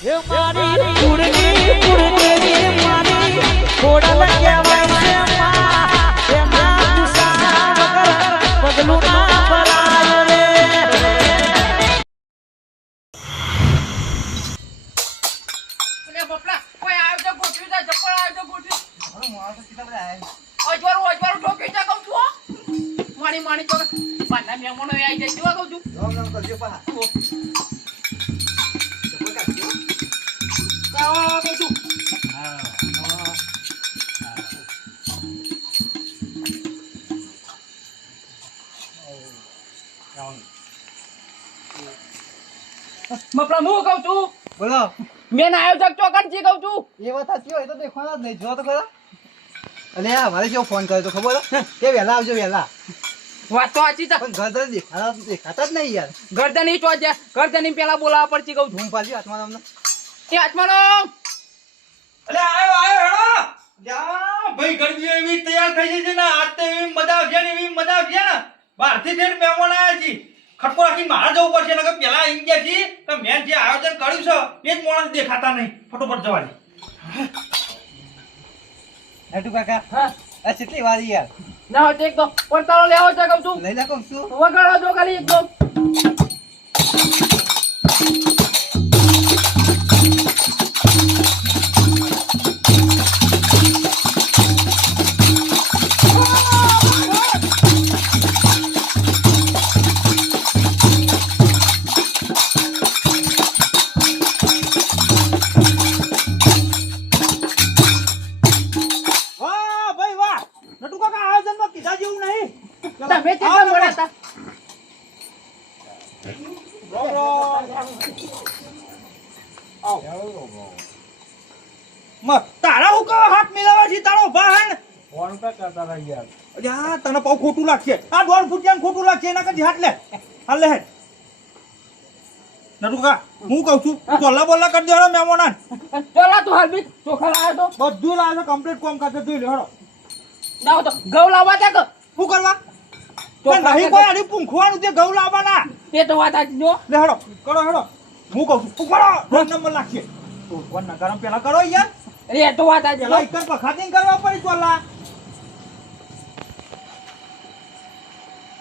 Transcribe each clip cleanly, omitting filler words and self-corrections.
એ મારી કુળની મારી ખોડલ કહેવાય છે માં એના ગુસ્સા વગર પગલું ના ભરાય રે એટલે બપલા કોઈ આવ્યો તો ગોઠવી દે ચપ્પલ આવ્યો તો ગોઠવી મારો મોળો તો સીધા બધા આય અજવારું ઠોકી જા કહું છું માણી તો બાના મેમોનો આવી જાય જોવા કહું છું રામ કરજો પા કાઓ કહું છું મપલા હું કહું છું બોલો મેં આવ્યો જગ ચોકન કહું છું એ વાત સાચી હોય તો દેખવાના જ નહીં જો તો ખરા અને આ મારે કેવો ફોન કર્યો તો ખબર કે વહેલા આવજો વહેલા વાત તો સાચી છે પણ ઘર દેખાતા જ નહીં યાર ગરદની તો છે ગરદની પેલા બોલાવા પડતી કહું છું ધૂમ પાછી હાથમાં તમને એ હાથમાં અલે આયો હેડો જા ભાઈ ગરબી એવી તૈયાર થઈ જશે ને આજ તો એવી મજા આવશે ને એવી મજા આવશે ને બહારથી ઠેઠ મહેમાન આવ્યા છે ખટકો રાખીને મારા જવું પડશે ને કે પેલા એમ કે છે કે મેં જે આયોજન કર્યું છે એ જ માણસ દેખાતા નહીં ફટોફટ જવા દે હેટુ કાકા હા આ કેટલી વારી યાર ના હોય એક તો પડતાળો લેવો છે કહું છું લઈ લે કહું છું વગાડો જો ખાલી એકદમ વાહ ભાઈ વાહ નટુ કાકા આયોજનમાં કીધા જેવું નહીં તમે કેટલા મોડા હતા તારા હું કહો હાથ મિલાવા છે તારો ભાઈ ફોન કા કરતા રહી યાર અલ્યા તને પાઉ ખોટું લાગશે આ દોડ ફૂટિયાને ખોટું લાગશે એના કરતી હાથ લે હાલ લે નટુ કાકા હું કહું છું ચોલ્લા બોલ્લા કરી દેવાનો મહેમાન ચોલા તું હાલ બી ચોખા લાવ્યો તો બધું લાવે કમ્પ્લીટ કોમ કરશે જોઈ લે હેડો ના હોય તો ઘઉં લાવવા દે કે શું કરવા ચોખા નહીં કોઈ આની પૂંખવાનું તે ઘઉં લાવવાના એ તો વાત આજ જો લે હેડો કરો હેડો હું કહું છું ઉપાડો રોજ નંબર લાગશે કોણ ના ગરમ પેલા કરો યાર એ તો વાત આજ પેલા એકન પખાતીન કરવા પડી ચોલા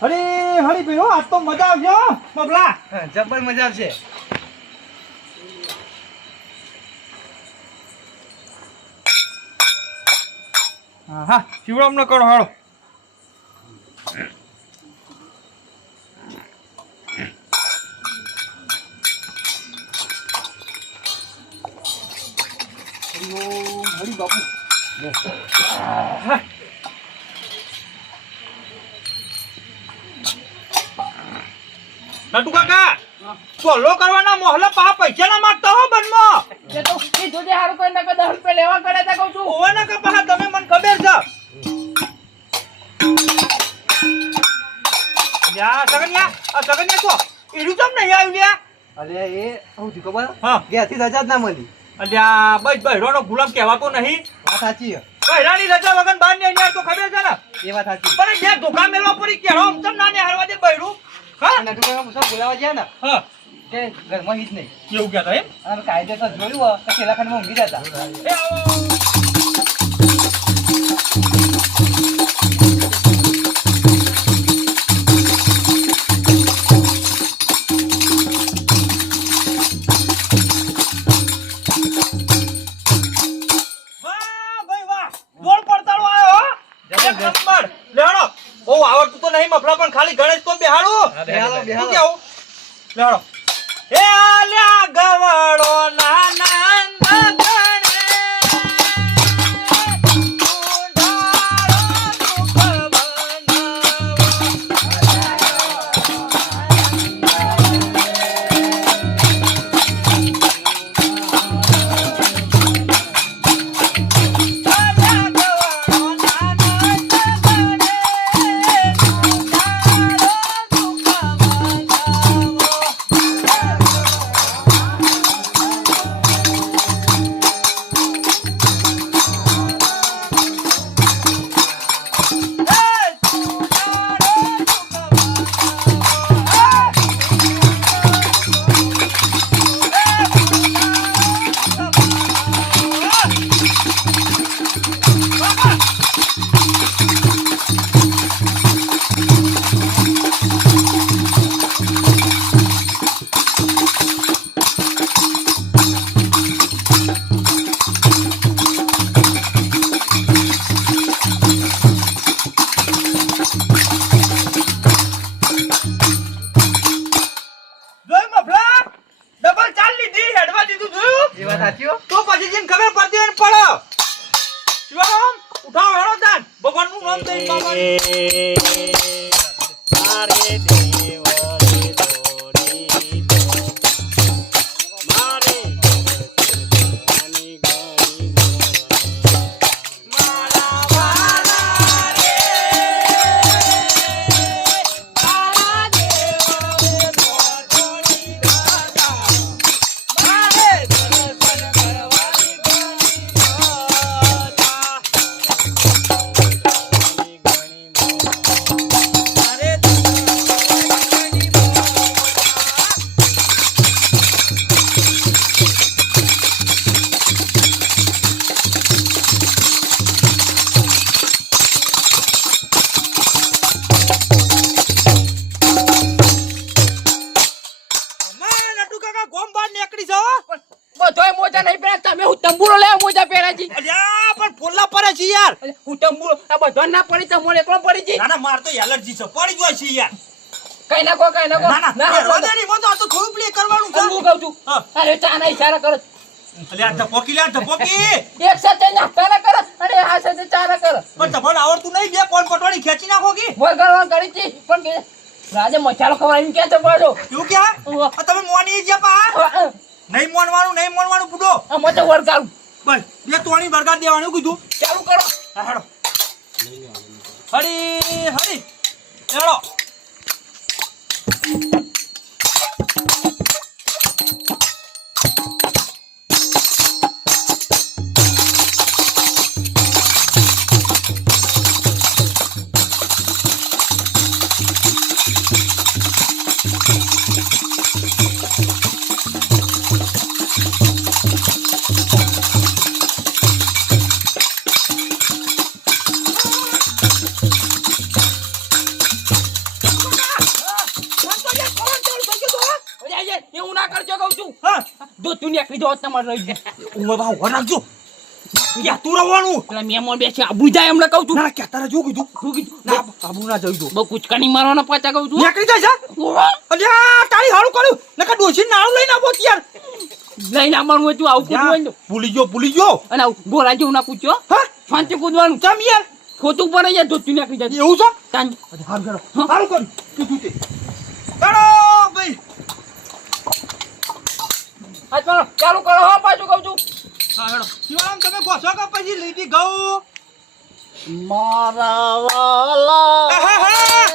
હરી હરી ભાઈ હો આજ તો મજા આવશે હો બબલા જબર મજા આવશે હા હા શિવરામ નો કરો હેડો હરી બાપુ નટુ કાકા ચોલો કરવાના મોહલા પા પૈસા ના માંગતા હો બનમાં એ તો એ જોજે હારું કોઈ નકર 10 રૂપિયા લેવા કરે તા કહું છું ઓવે ના કે પા તમે મને ખબર છે યા સગન્યા તો એડું કેમ નહીં આવ્યું લ્યા અરે એ હું થયું ખબર હા ઘેરથી રજા જ ના મળી અલ્યા બસ બહેરોનો ગુલામ કહેવાતો નહીં વાત સાચી છે બહેરાની રજા વગર બહાર નહીં જાય તો ખબર છે ને એ વાત સાચી પણ જે ધોકા મેળવા પડી કેળો આમ નાને હારવા દે બહેરું હા નટુ કાકા સૌ બોલાવા ગયા ને હા કે ઘરમાં હિત નહીં એવું કહેતા એમ અને કાયદેસર જોયું હોય તો પેલા ખાંડમાં ઊંઘી જતા એ આવો વાહ ભાઈ વાહ ગોળ પડતાળો આવ્યો હો એક નંબર લેડો બહુ આવડતું તો નહીં મફલા પણ ખાલી ગણેશ તો બેહાડું બેહાડો, બેહાડો. શું કેવું લેડો એ આલ્યા ગવડો નાના તું જોયું? એ વાત સાચી હો. તો પછી જેને ખબર પડતી હોય ને પડો. શિવારામ, ઉઠાવો હેડો તાન. ભગવાનનું નામ દઈને બાબાને. મારે દેવ રે દોરી દો. મારે જગતની ગણી મારા વાલા રે. મારા દેવ રે દોરી દાદા. મારે દર્શન કરવાની ગણી દાદા. અમાર નટુ કાકા ગોમ બહાર નીકળી જાઓ. બધોય મોજા નહીં પહેર્યા તમે હું તંબુરો લેવા મોજા પહેર્યા છે અલ્યા પણ ફોલ્લા પડે છે યાર. હું તંબુરો આ બધો ના પડી તમને એકલો પડી છે ના ના માર તો એલર્જી છે. પડી જાય છે યાર. કઈ નાખો ના ના એ રોદેની મો તો આ તો થોડું પ્લે કરવાનું છે. હું કહું છું હા. અરે ચા ના ઈશારા કરો અલ્યા ધપોકી લે ધપોકી. એક સાથે નાખતા ના કરો અને આ સાથે ચા ના કરો પણ તમને આવડતું નહીં બે કોણ પટવાળી ખેંચી નાખો કે વળગણવા કરી છે પણ કે રાજે મસાલો ખવડાવીને ક્યાં તો પડો એવું ક્યાં? આ તમે મોની જ પા નહીં મોનવાનું બુડો. આમાં તો વળગાડું બસ બે તોણી બરગાડ દેવાનું કીધું. ચાલુ કરો હા હેડો. હરી હરી હેડો. એવું ના કરજો કહું છું હા દો તું નીકળી જાઓ તમારે રહી જાય ઉમર બા ઉભા રાખજો. યા તું રહેવાનું. પેલા મહેમાન બેસે આબુ જાય એમને કહું છું ના ક્યાં તારે જો કીધું. શું કીધું ના આબુ ના જઈ દો. બહુ કુચકાની મારવાના પાછા કહું છું નીકળી જાય છે. અલ્યા તારી હારું કર્યું. નકા ડોશી નાળું લઈને આવો યાર. લઈને આવવાનું હોય તું આવું કૂદવાનું તો. ભૂલી ગયો. અને આવું ગોળા જેવું ના કૂદજો હા શાંતિ કૂદવાનું ચમ યાર ખોટું પડે યાર ધોતું નીકળી જાય એવું છે. તાન હારું કરો. હારું કર્યું. કીધું તે. હેડો ભાઈ. હા ચાલો ચાલુ કરો હા પાછું કહું છું હા હેડો. શિવારામ તમે કહો કે પછી લીધી ઘઉં. મારા વાલા આહાહા.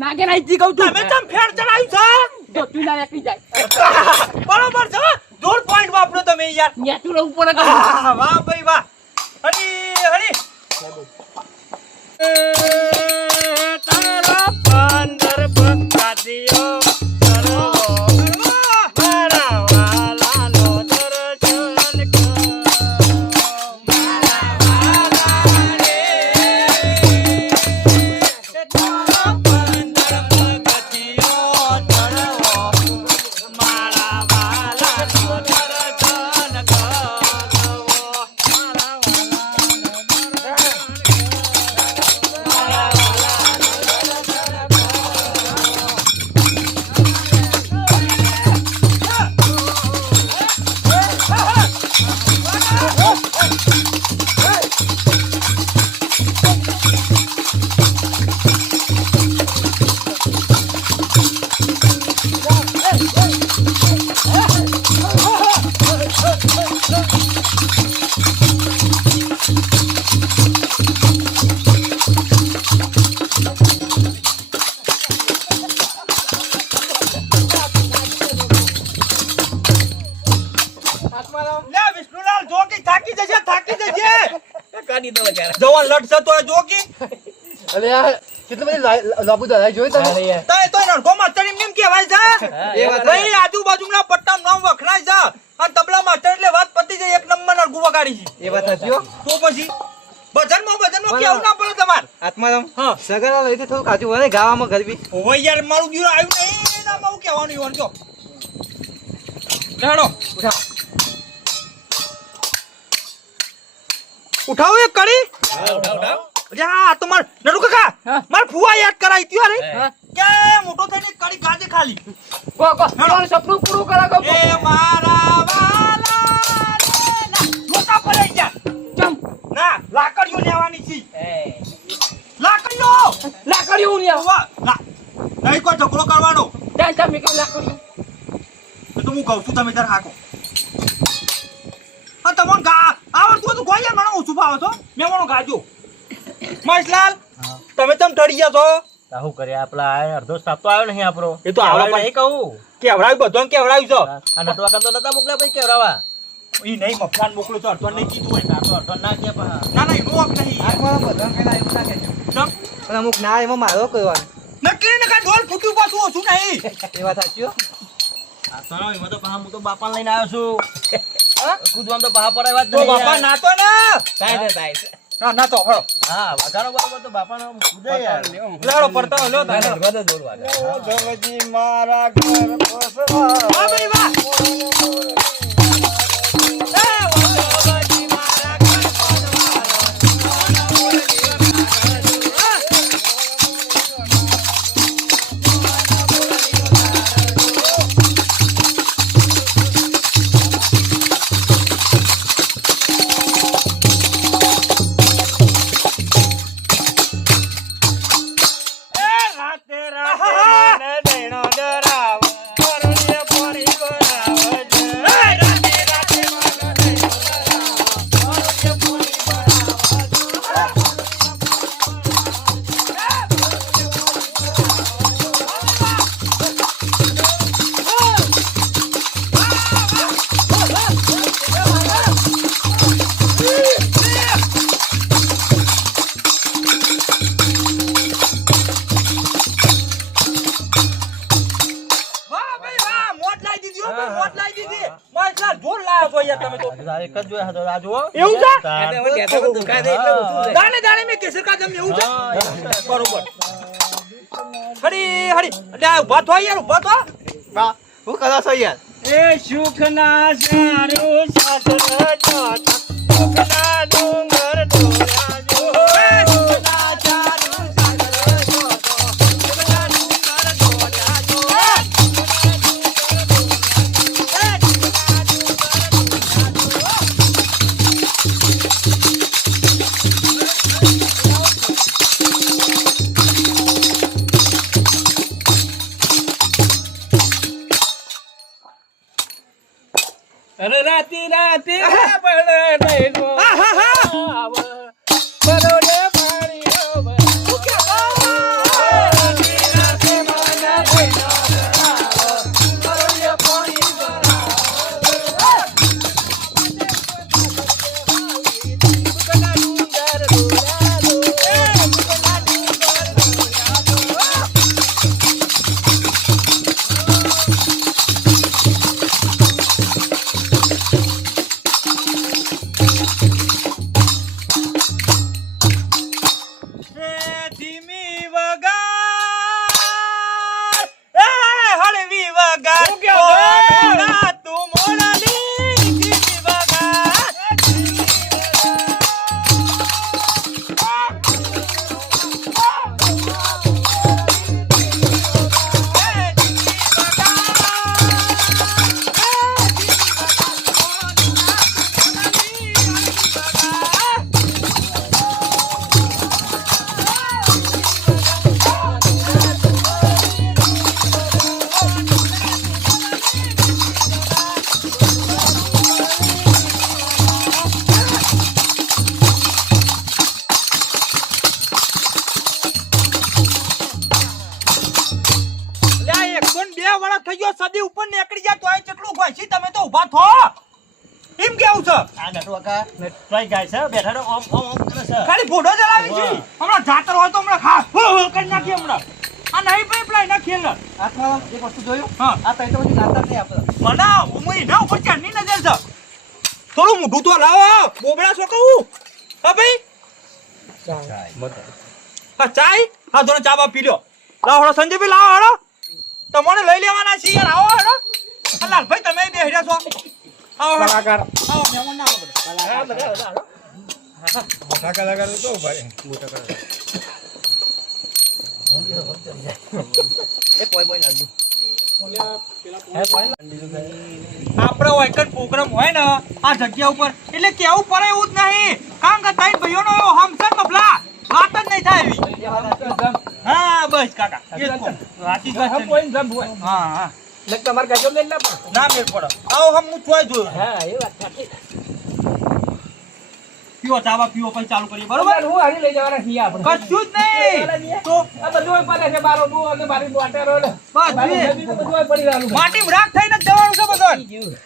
નાગે નહીં જી કહું છું તમે ચમ ફેર ચડાયું છે. ધોતું ના નીકળી જાય બરોબર છે. જોર પોઈન્ટ વાપરો તમે યાર. નેતું રહું પડે કહું વાહ ભાઈ વાહ. હરી હરી. તારા પંદર ભક્તા દિયો કરો મારા વાલાનો દર્શન કરો મારા વાલા રે તારા પંદર ભક્તિયો કરો મારા વાલાનો દર્શન કરો મારા વાલાનો જવાન લડશે તો જો કે અલે આ કેટલી બધી લાબુ દરાઈ જોઈ તમે તય તો નડકો માસ્ટર એમ કહેવાય છે એ વાત ભાઈ આજુબાજુના પટ્ટા નામ વખણાય છે અને તબલા માસ્ટર એટલે વાત પતી જાય એક નંબર નડકું વગાડી છે એ વાત સાચી હો તો પછી ભજનમાં કેવું ના પડે તમાર આત્મારામ હા સગન લઈ તો થોડું કાચું હોય ને ગાવામાં ગરબી ઓય યાર મારું જીરો આવ્યું નહીં ના બહુ કહેવાનું ઈવન જો લેડો ઉઠાવો એક કડી યા તો માર નડુ કાકા માર ફુવા યાદ કરાઈ ત્યો રે કે મોટો થઈને કડી ગાજે ખાલી કો તમારું સપનું પૂરું કરા કો એ મારા વાલા રે મોટા પડે યાર ચમ ના લાકડીઓ લેવાની છે લાકડીઓ લાકડીઓ ને વાહ નહીં કોઈ ઝઘડો કરવાનો ત્યાં તમે કે લાકડીઓ તો હું કહું છું તમે તાર હાકો આ તમને ગા આવડતું તો કોઈ યાર મને ઓછું ભાવ છો મેં મને ગાજો મહેશલાલ તમે તમ ઠડી ગયા છો શું કરે આપલા અડધો સ્ટાફ તો આવ્યો નહીં આપણો એ તો આવા નહીં કહું કેવડાવ્યું બધો કેવડાવ્યું છો આ નટવા કામ તો નતા મોકલ્યા ભાઈ કેવડાવા ઈ નહીં મફલાન મોકલો છો અડધો નહીં કીધું હોય આ તો અડધો ના કે પા ના ના એનો હક નહીં આત્મારામ બધા પેલા એવું ના કહેજો ચમ પણ અમુક ના એમાં મારો કરવાનો નક્કી ને કા ઢોલ ફૂટ્યું પાછું ઓછું નહીં એ વાત સાચી હો આ તો એમાં તો પા હું તો બાપાને લઈને આવ્યો છું કૂદવામાં તો પા પડાવ્યા જ તો નહીં બાપા યાર. નાતો ને થાય છે. ના ના તો હળો હા વગાડો બરોબર તો બાપાને કૂદે યાર લાડો પડતા લ્યો તારે બધા જોર વાગે ધવજી મારા ઘર પસવા વાહ ભાઈ વાહ એક જ જોયા હતો આ જુઓ એવું છે? તાર. દાણે દાણે મેં કેસર કાજમ એવું છે હા, એવું છે. બરોબર હરી હરી એટલે આ ઉભા થો યાર ઉભા થો વાહ હું કરો છો યાર એ સુખના સારું સાસર ચોટ સુખના ડુંગર ડોળ્યા જો સુખના સારું સાસર ચોટ સુખના ડુંગર ડોળ્યા જો અરે રાતી રાતી બળ નહીં ગો આવ બરોડે પાણી આવ રાતી રાતી માના ભઈનો આવ બરોડે પાણી ભરાવ સુખના ડુંગર ડોળ્યા દો સુખના ડુંગર ડોળ્યા દો ધીમી વગાર એ હળવી વગાર ઓલા તું મોરલી ધીમી વગાર લે 102 વર્ષ થઈ ગયો સદી ઉપર નીકળી જાય તોય કેટલું ઘોઈ તમે તો ઊભા થો એમ કેવું છે આ નટુ કાકા નટવાઈ ગાય છે બેઠા તો ઓમ ઓમ ઓમ કરે છે ખાલી ફોટો ચલાવી છે હમણાં જાતર હોય તો હમણાં ખા હો હો કરી નાખી હમણાં આ નહીં ભાઈ પેલા એના ખેલ આત્મા એક વસ્તુ જોયું હા આ તો એટલું બધું નાતા જ નહીં આપણે મને હું એના ઉપર ચાંદની નજર છે થોડું મોઢું તો લાવો બોબડા છો કહું હા ભાઈ હા ચાય હા થોડો ચા બા પી લ્યો લાવો હળો સંજયભાઈ લાવો હળો તમને લઈ લેવાના છે યાર આવો હળો આ લાલભાઈ તમે બે હેડ્યા છો આવો હળો કલાકાર આવો મહેમાન ના આવો બધા હા બધા મોટા કલાકાર તો ભાઈ મોટા કલાકાર એ પોઈ પોઈ લાવજો આપણો વાયકન પ્રોગ્રામ હોય ને આ જગ્યા ઉપર એટલે કેવું પડે એવું જ નહીં કામ કે તાઈ ભાઈઓનો એવો હમસન મફલા વાત જ નહીં થાય એવી હા બસ કાકા એ જ કહું. વાતી જ વાત છે. હા હા તમારે ગજબ લઈ લે ના મેળ પડે આવો હમ હું ચોય જોયો હા એ વાત સાચી પીવો ચાવા પીવો પછી ચાલુ કરીએ બરોબર હું હારી લઈ જવાના છીએ આપણે કશું જ નહીં તો આ બધું પડે છે બારો બુ અને મારી બોટરો ને બસ બધું પડી રહ્યું માટી રાખ થઈને જ જવાનું છે બધું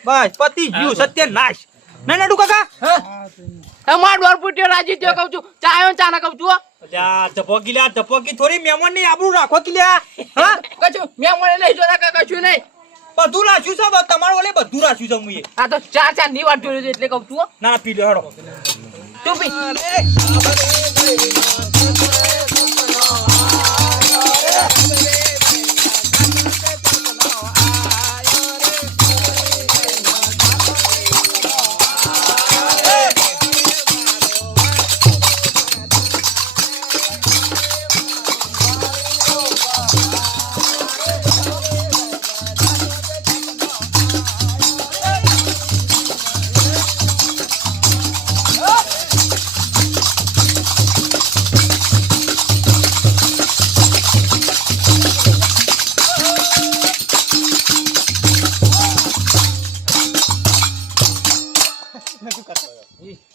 બસ પતિ ગયું સત્યનાશ ના નાડુ કાકા અમાર ડોર પૂટ્યો રાજી થયો કહું છું ચાયો ચાના કહું છું અલ્યા ધપોકી લ્યા ધપોકી થોડી મહેમાન ની આબરૂ રાખો કે લ્યા હા કશું મેં મને લઈ જોતા કશું નહીં બધું રાખ્યું છે બસ તમારું ઓલે બધું રાખ્યું છે મુએ આ તો ચાર ની વાત જોઈ એટલે કહું છું ના ના પી લો હેડો તું બી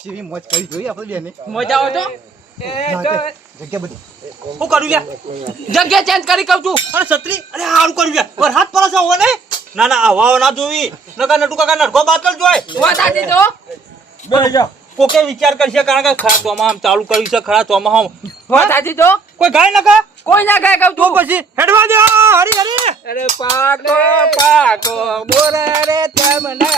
જેવી મોજ કરી જોઈ આપણે બેને મજા આવે તો જગ્યા બધી હું કરું લ્યા જગ્યા ચેન્જ કરી કહું છું અરે છત્રી અરે હારું કર્યું લ્યા પર હાથ પર છે હોને ના ના આવા ના જોવી નકા નટુ કાકા નરકો બાતલ જોય વાત આજી તો બોલે જાઓ કોકે વિચાર કરશે કારણ કે ખરા તોમાં આમ ચાલુ કર્યું છે ખરા તોમાં આમ વાત આજી તો કોઈ ગાય નકા કોઈ ના ગાય કહું તો છું પછી હેડવા દે હરી હરી અરે પાકો પાકો બોરે રે તમને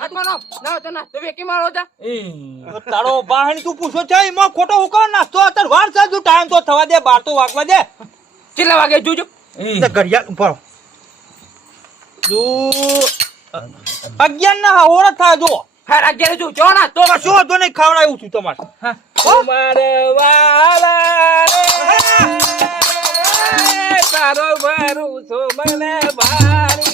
હાથ મારો ના તો ના તો વેકી મારો જા તારો બાહણી તું પૂછો છે એમાં ખોટો હુકમ નાસ્તો અત્યારે વાર છે જો ટાઈમ તો થવા દે 12 તો વાગવા દે કેટલા વાગે જોજો ઘડિયાળ ઉપર જો 11 ના હોરા થાય જો હાર 11 જો જો ના તો કશો હતો નહીં ખાવડાવ્યું છું તમારે મારે વાલા રે તારો ભરોસો મને ભારી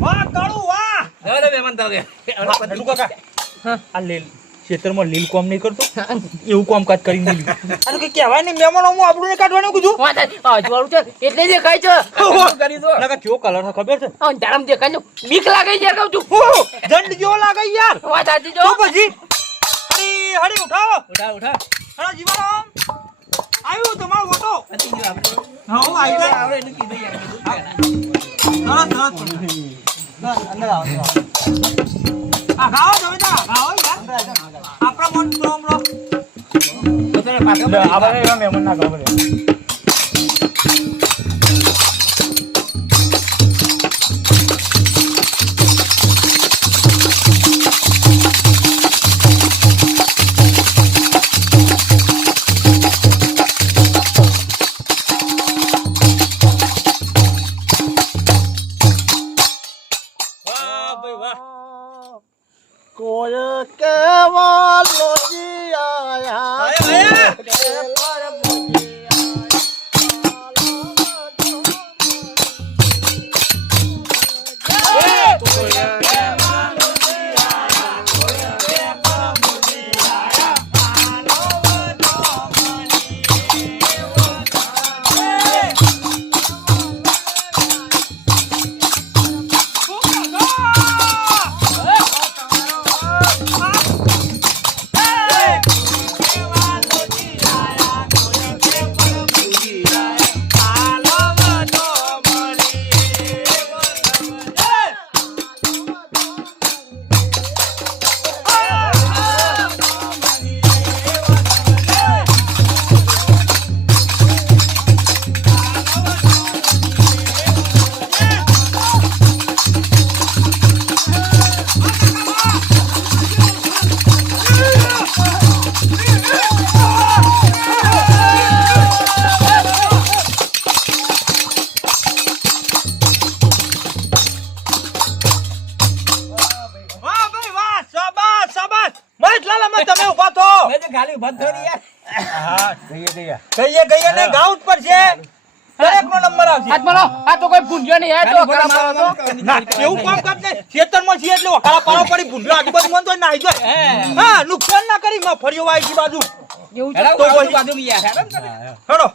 વાહ કાળુ વાહ અરે મહેમાન તારે નટુ કાકા આ લીલ ખેતરમાં લીલ કોમ નહીં કરતો એવું કામકાજ કરી દીધું અને કે કહેવાય નહીં મહેમાનો હું આપણને કાઢવાનું કીધું વાત આજી અજવાળું છે એટલે દેખાય છે કરી દો નકા કેવો કલર છે ખબર છે અંધારામાં દેખાય છે બીક લાગે છે કહું છું દંડ જેવો લાગે યાર વાત આજી તો જો પછી હરી હરી ઉઠાવો ઉઠા ઉઠા હેડો જીવારામ આવ્યું તમારો ઓટો હા આવી ગયો એનું કીધું યાર અંદર આવો આ ગાઓ તમે તા ગાઓ યાર આપણા મન પ્રોમ રો આ બધા એવા મહેમાન ના ખબર વાહ ભાઈ વાહ કોઈ કેવા લોજી આયા આયા વાહ ભાઈ વાહ શાબાશ શાબાશ મત લાલા મત તમે ઊભા થો મેં તો ખાલી બંધ થોડી યાર હા ગઈએ ગઈએ ને ગાઉટ પર છે દરેક નો નંબર આવશે હાથ મારો આ તો કોઈ ભૂંડ્યો નહીં હે તો ખરાબ મારો તો ના એવું કામ કરને ખેતરમાં છીએ એટલે વખાડા પાડો પડી ભૂંડ્યો આજુબાજુ મન તો નાઈ જાય હા નુકસાન ના કરી માં ફર્યો વાય છે બાજુ એવું હેડો તો તો પછી- બાજુ બી યાર હેડો ને તમે. હેડો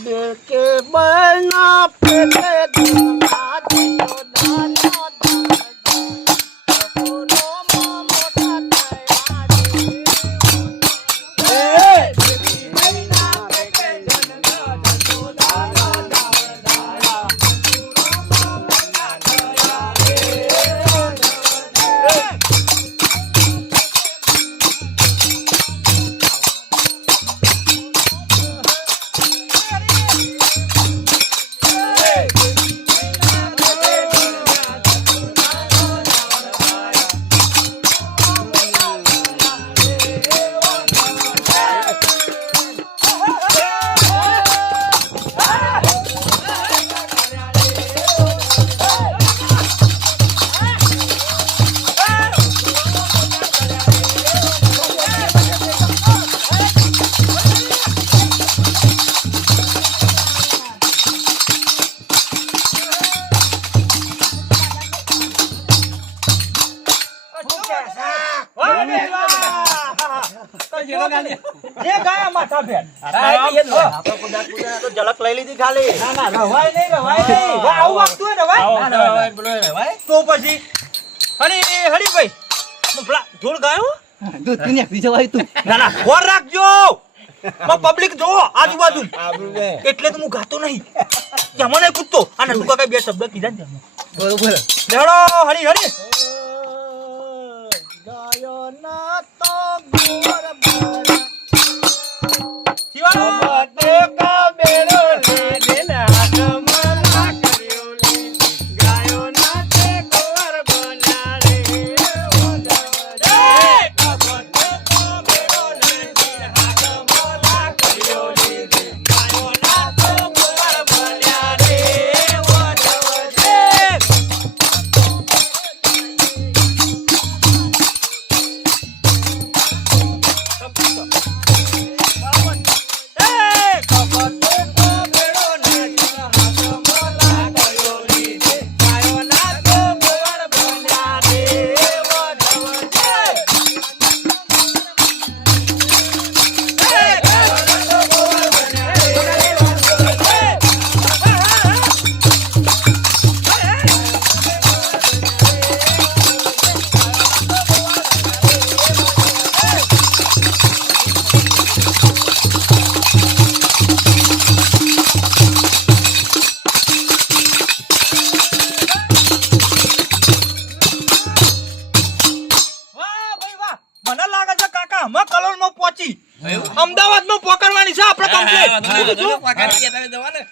દેખે બના પેલે દુના દેજો દાનો જેનો ગાલી. જે ગાયા માથા ફેર હા, એ જ હોય. આપણે કુદા તો ઝલક લઈ લીધી ખાલી રવાય નહીં વાહ આવું વાગતું હોય ને ભાઈ આવો, રવાય, બોલો, રવાય. તો પછી હરીભાઈ પેલા ઢોલ ગાયો દૂધ પીને પીછે વાય તું ના ના ખોર રાખજો પબ્લિક જોવો આજુબાજુ એટલે તો હું ગાતો નહીં જમા નહીં કૂદતો અને ટૂંકા કઈ બે શબ્દ કીધા ને જમા બરોબર લેવડો હરી ગાયો ના તો ગોર ભરા શિવાળો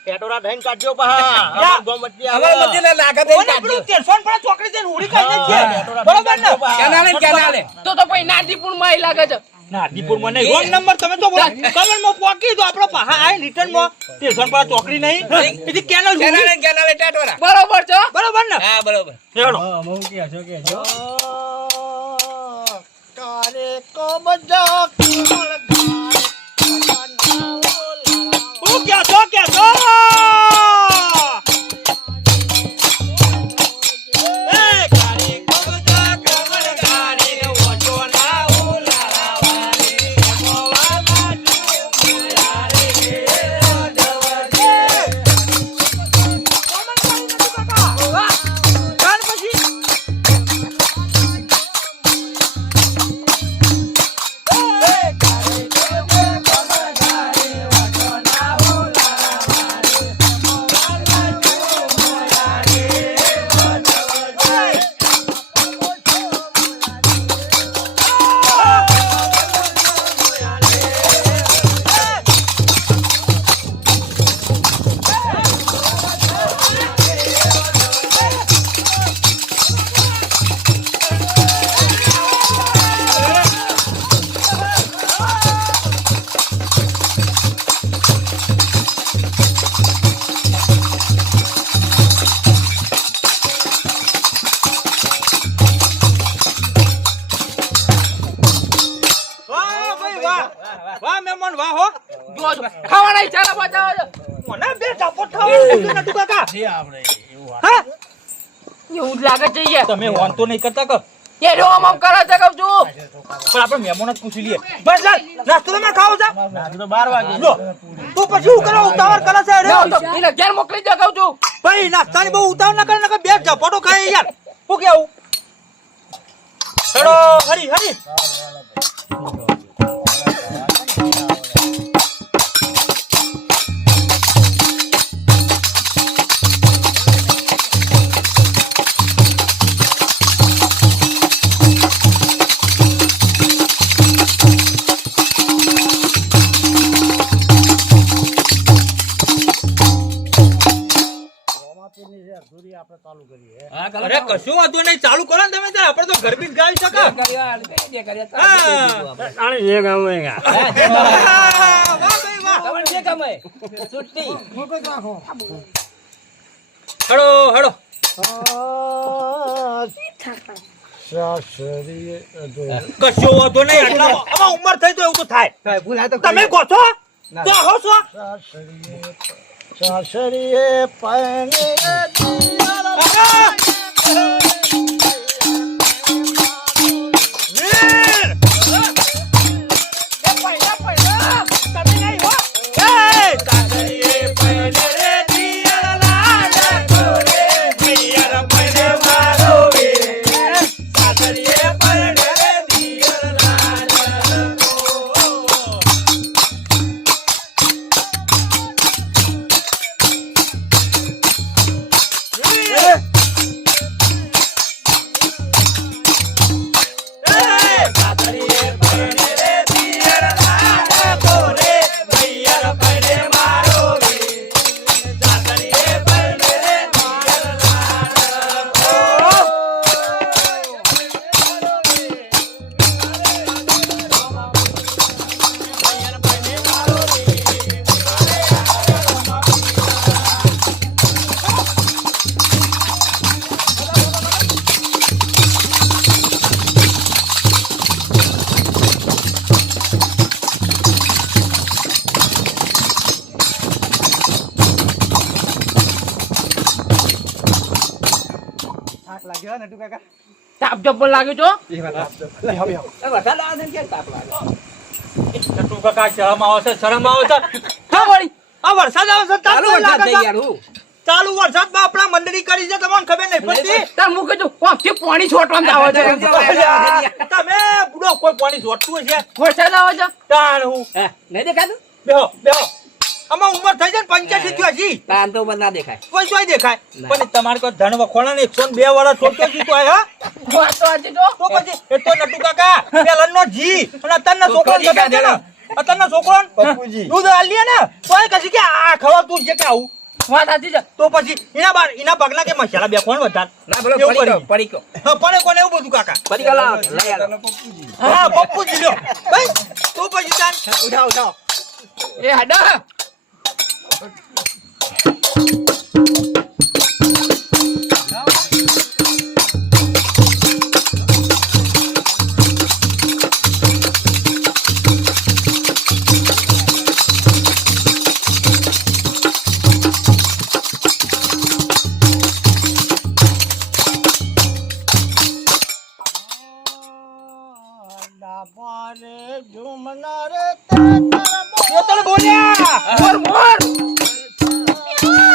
પેટોરા થઈને કાઢજો પાહા જા. ગોમ વચ્ચે અમારે આવે. બધીને લાગે થઈ ઓને પેલું ટેન્શન પણ ચોકડી જઈને ઉડી કાઢી દે છે. બરોબર ને? કેનાલે તો પછી નાદીપુરમાં ઈ લાગે છે ના, દીપુરમાં નહીં. રોંગ નંબર તમે તો બોલો. કલરમાં પોકી દો આપણો પાહા આય રિટર્નમાં સ્ટેશન પર ચોકડી નહીં. એથી કેનલ ઉડી. કેનાલે ટાટોરા બરોબર છે બરોબર ને? હા બરોબર હેડો. હું ક્યાં છો, ક્યાં છો? એ ગાડી કબજા કમર ગાડી ને ઓછો ના ઉલારાવાની મોવાના ડુંગરારે રોડવજે. ગાન પછી વાહ ભાઈ વાહ. વાહ મહેમાન વાહ હો. જો જો ખાવાના ચાલા બતાવો છો મને બે ઝાપટ ખાવા નટુ કાકા. હા? એવું જ લાગે છે યાર તમે વાંધો નહીં કરતા કર. એ રો આમ કરે છે કહું છું પણ આપણે મહેમાન જ પૂછી લઈએ. બસ લાલ, નાસ્તો તમે ખાઓ છો? તો 12 વાગે લો, તું પછી હું કરો ઉતાવળ કરે છે અરે? લ્યો તો એને ઘેર મોકલી દે કહું છું ભાઈ નાસ્તાની બહુ ઉતાવળ ના કરે નકર બે ઝાપટો ખાય યાર. હું કેવું? હેડો હરી હરી. અરે કશું વાંધો નહીં, ચાલુ કરો ને તમે તાર. આપણે તો ઘર બી જ ગાઈ શકો. હા. વાહ ભાઈ વાહ. હેડો હેડો. કશું વાંધો નહીં. આમાં ઉંમર થઈ તો એવું તો થાય. ભૂલાય તો તમે કહો છો ના. તો હો છો. વીર! પૈસા પૈસા તમે નહીં હો. એ! સાસરીએ પહેલે રે દિયર લાડ કોરે, દિયર પહેલે મારો વીર. સાસરીએ પહેલે રે દિયર લાડ કોરે. વીર! સાસરીએ પહેલે રે દિયર લાડ કોરે, દિયર પહેલે મારો વીર. સાસરીએ પહેલે રે દિયર લાડ કોરે. થાક લાગ્યો નટુ કાકા. તાપ જબ્બર લાગ્યો છો એ વાત આપજો. લઈ હવે નટુ કાકા શરમ આવે છે, શરમ આવે છે. હા વળી આ વરસાદ આવે છે, તાપ ચાલુ કેમ વરસાદ લાગે થઈ છે? યાર હું ચાલુ વરસાદમાં આપણા મંડળી કરી છે, તમને ખબર નહીં પડતી? તાર મૂકે જો કોમથી પાણી છોટવાનું આવે છે તમે બુડો કોઈ પાણી જોડતું હશે? વરસાદ આવે છે તાણ હું. નહીં દેખાતું બેહો બેહો. આમાં ઉંમર થઈ જાય ને 85 થયો હજી. તાન તો બંધ ના દેખાય કોઈ જોઈ દેખાય ના. પણ તમારે કોઈ ધન વખોણા ને 102 વાળા છોડતો જી તો આય, હા? વાત તો આજે જો તો પછી એ તો નટુ કાકા પેલાનો જી અને અત્યારના છોકરા છોકરી ખબર છે ને? કાઢેલો. અત્યારના છોકરાને પપ્પુજી. દૂધ આલીએ ને તો એ કશી કે આ ખવાતું છે કે આવું વાત સાચી છે. તો પછી એના પગના કે મસાલા બે કોણ વધાર ના બોલો એવું પડી ગયો કરી. પડી ગયો હા, પડે કોને એવું બધું કાકા પડી ગયો લાવો લઈ આલો હા પપ્પુજી લ્યો ભાઈ તો પછી તાન ઉઠાવ ઉઠાવ એ હાડા શેતળ બોલ્યા મોર મોર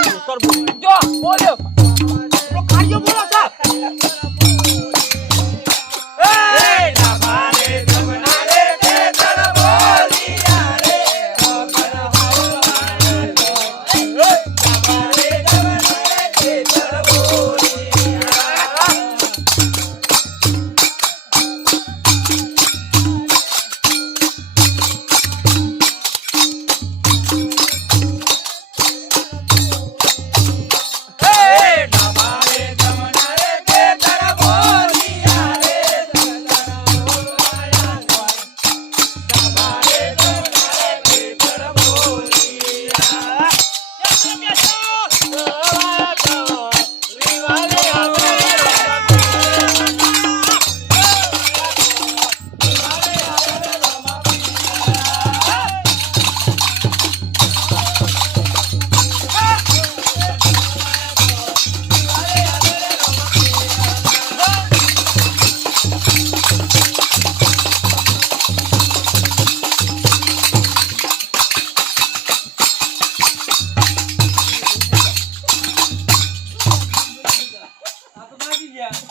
શેતળ બોલ્યા જો બોલ્યો તો કાર્યો બોલો છે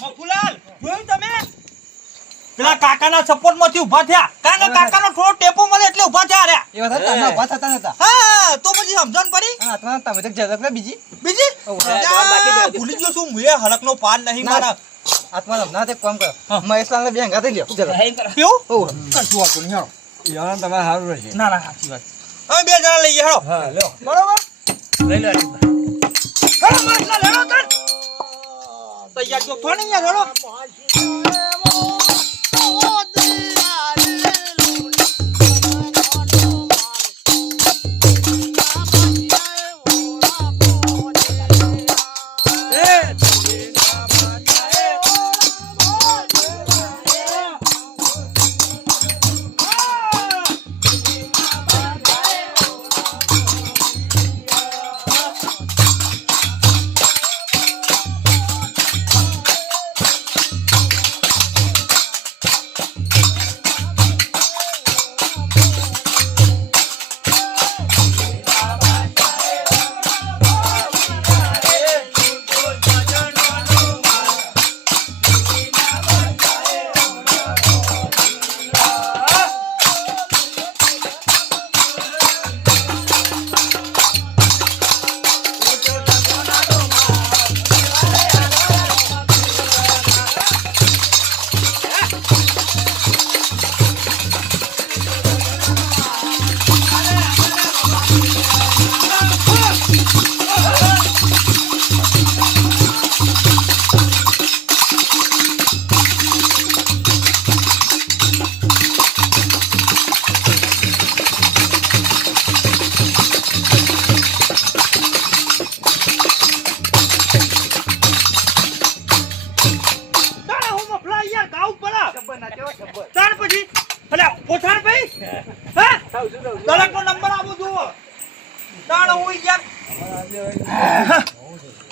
મફુલાલ જોયું તમે પેલા કાકાના સપોર્ટ માંથી ઉભા થયા કારણ કાકાનો થોડો ટેપો મળે એટલે ઉભા થયા રે એ વાત તાના ઉભા થતા નતા હા તો પછી સમજણ પડી હા તમારા તમે તો જગત ને બીજી બીજી જા, ભૂલી ગયો છું મુએ હડકનો પાન નહીં મારા આત્મા ના તે કામ કર મહેશલાલ ને બે હંગા થઈ લ્યો જગત કેવું ઓ કશું વાતું નહીં હેડો યાર તમે સારું રહેશે ના ના સાચી વાત અમે બે જણા લઈએ હેડો હા લ્યો બરોબર લઈ લો હેડો માસલા હેડો તન તૈયાર જો થોડી યાર હેડો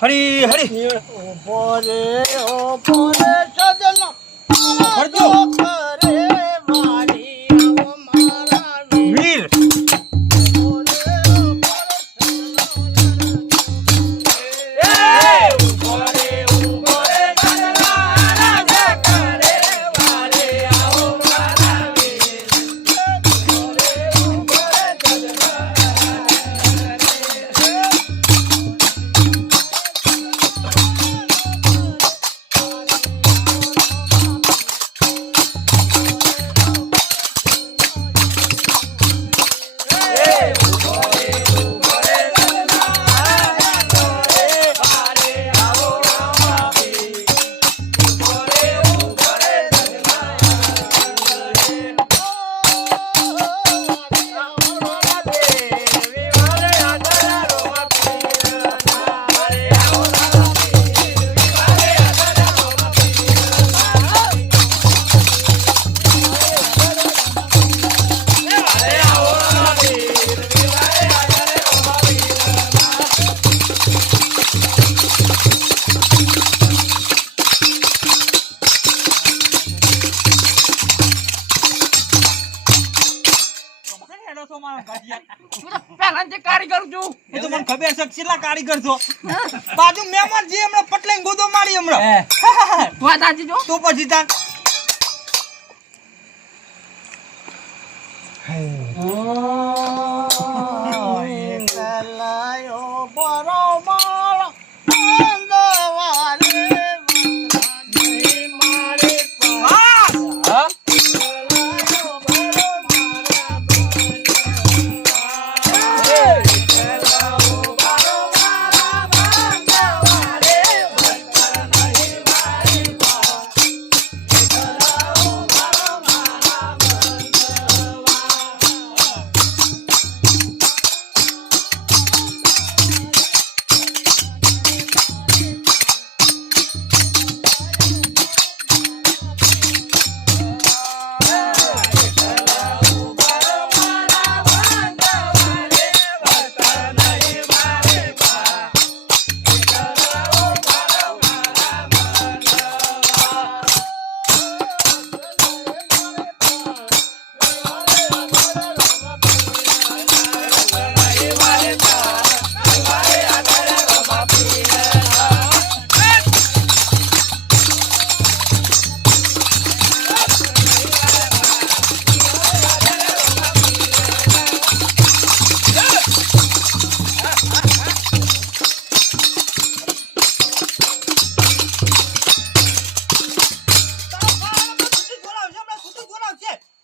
હરી હરી વીર સક્ષીલા કારીગર છો બાજુ મહેમાન જે હમણાં પટલાઈ ગોદો મારી હમણાં વાત સાચી જો તો પછી તાર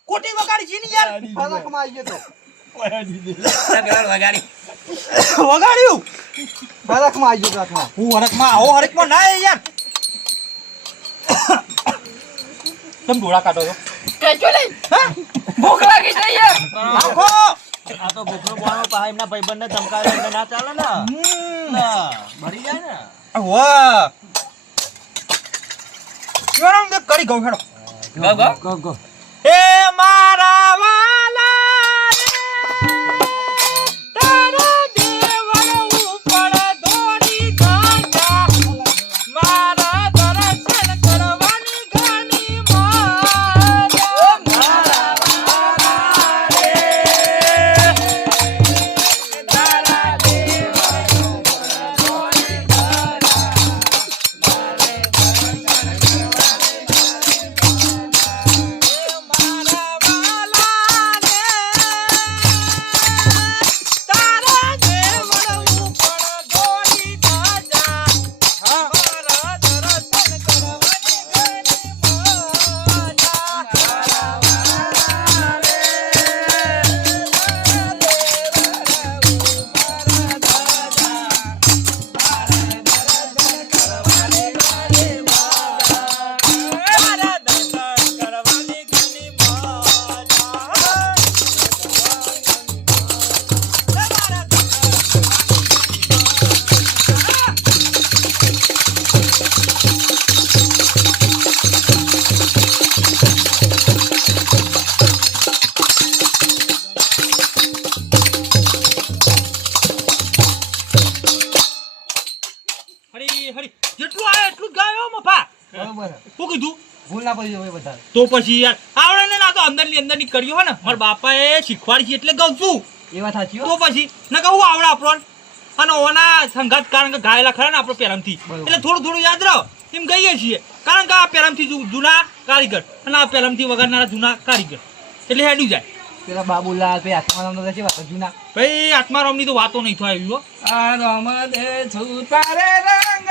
કોટી વગાડી છે ને યાર ફરકમાં આવી ગયો તો વગાડ્યું ફરકમાં આવી ગયો ફરકમાં હું હરકમાં આવો હરકમાં ના એ યાર તમે ડોળા કાઢો છો કેજો લઈ ભૂખ લાગી છે યાર આખો આ તો ભૂખનો બોવાનો પા એમના ભાઈબંધને ધમકાવે એટલે ના ચાલે ને મરી જાય ને વાહ કેવડમ દે કરી ગઉં હેડો ગો એ મારા વાલા રે તારા દેવળ ઉપર દોડી ગાજા મારા દર્શન કરવાની ઘણી મારા મારા વાલા રે તારા દેવળ ઉપર દોડી ગાજા મારે દર્શન હરી જેટલું આવે એટલું જ ગાયો મફા બરોબર શું કીધું ભૂલ ના પડી હોય બધા તો પછી યાર આવડે ને ના તો અંદર ની કર્યો હે ને મારા બાપાએ શીખવાડી છે એટલે કહું છું એ વાત સાચી તો પછી ના કહું આવડે આપણો અને ઓના સંઘાત કારણ કે ગાયેલા ખરા ને આપણો પેરામથી બરોબર. એટલે થોડું થોડું યાદ રહો એમ કહીએ છીએ કારણ કે આ પેરામથી જૂના કારીગર અને આ પેરામથી વગરના જૂના કારીગર એટલે હેડ્યું જાય પેલા બાબુલાલ પે આત્મારામ નો છે વાત જૂના ભાઈ આત્મારામની તો વાતો નહીં થાય એવી હો આ રમ દે છું તારે રંગ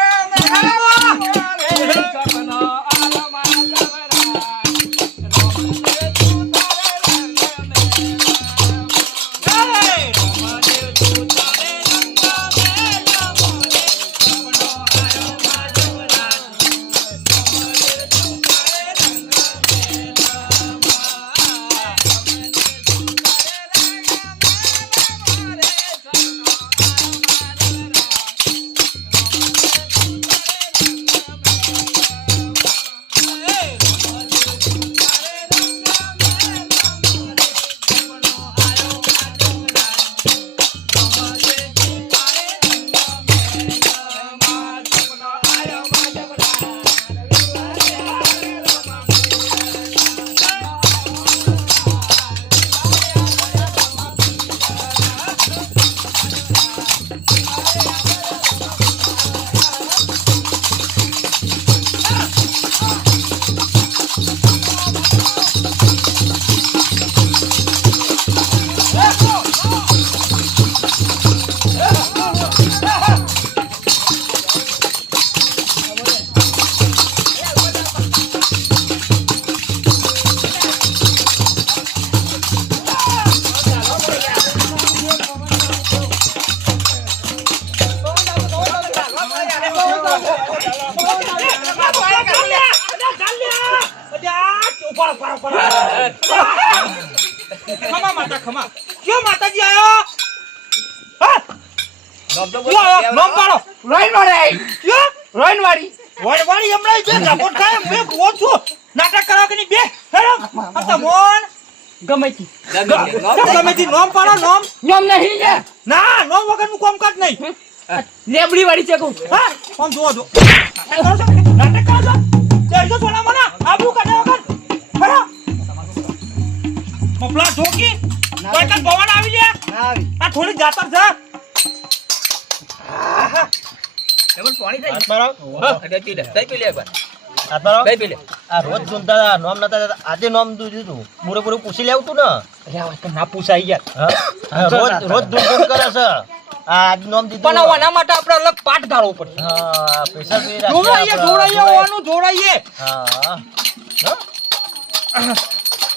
સપનો આલમા ખમા માતા ખમા ક્યો માતાજી આયો હા ક્યો આયો નામ પાડો રોઈન વાળી ક્યો રોઈન વાળી વડવાડી હમણાં બે ઝાપટ ખાય મે કહો છું નાટક કરવા કે ની બે હેડો આ તમોન ગમે તી ગમે તે નામ પાડો નામ નામ નહીં છે ના નામ વગરનું કામકાજ નહીં લેબડી વાળી છે કહું હા કોણ જોવો જો નાટક કરો છો તેજો સોના મના આબુ કાઢે વગર હેડો મફલા જોકી કોઈ કન ભવન આવી લે ના આવી આ થોડી જાતર છે કેવલ પાણી થાય હાથ મારો અરે પી લે દઈ પી લે એકવાર હાથ મારો દઈ પી લે આ રોજ સુનતા નોમ નતા દેતા. આજે નોમ દીધું તું પૂરેપૂરું પૂછી લેવું તું ને અરે તો ના પૂછાય યાર હા? રોજ રોજ ધૂમ કરે છે આ નોમ દીધું પણ આના માટે આપણે અલગ પાઠ ગાળવો પડે હા પૈસા બી જોડાઈએ ઓનું જોડાઈએ હા